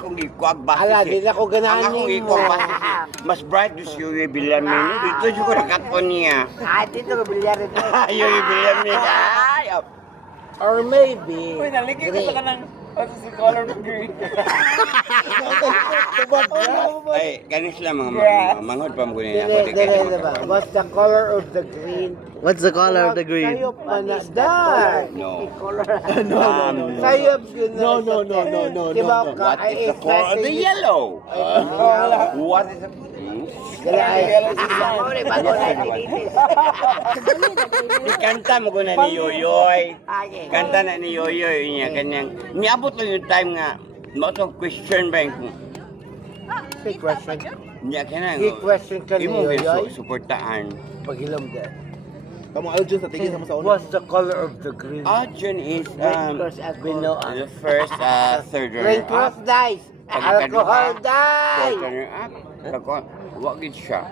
akong ikuag base Ala, si- di na ko ang ganahan akong mo. ikuag base si mas bright do si Yoy Villamin. Dito siya ko nakaton niya. Ah, dito ko bilyar ito. Yoy Villamin. Ay, Or maybe, Uy, naligay ko green. sa kanang ano si color ng green. ay, ganis lang mga Grass. manghod pa mo kunin ako. Dire, dire, diba? What's the color of the green? What's the color of the green? Sayop pa na. Dark. No. Color. No. Sayop yun. No. Diba? What is the color of the yellow? What is the... Kanta mo ko na ni Yoyoy. Kanta na ni Yoyoy niya. Kanyang, niabot lang yung time nga, mo question ba yung Big question. niya kaya Big question ka ni Imo Yoyoy. suportaan. Paghilom din. Kamu ayaw dyan sa tingin sa masauna. What's the color of the green? Arjun is We know. the first third Green runner cross up. dice. Alcohol Fourth dice. runner up. Pagko, wag gid siya.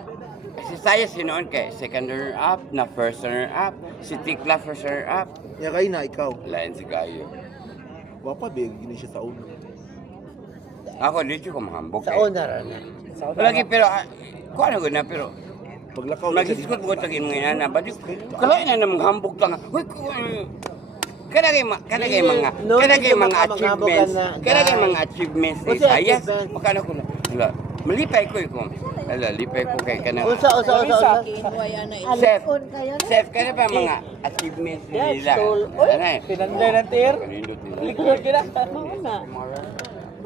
Si Saya sinoon kay second runner up na first runner up. Si Tikla first runner up. Ya kayo na, ikaw. Lain si Gayo. Wapa, big, gini siya sa una. Ako dito ko mahambog. Sa una rin. Lagi pero ko ano gud na pero Paglakaw, mag-iskot mo tagin mo ina na ba di kalain na namang hambog lang. Hoy kada kay mga No, kada hindi kay ka mga makamanghabog achievements ka na, kada kay guys. mga achievements ni What's the Saya achievement? makano ko wala malipay ko lipay ko kay kana Usa. chef chef kada pa mga achievements nila Uy, pinanday ng tier. kanindot nila Likod ka na.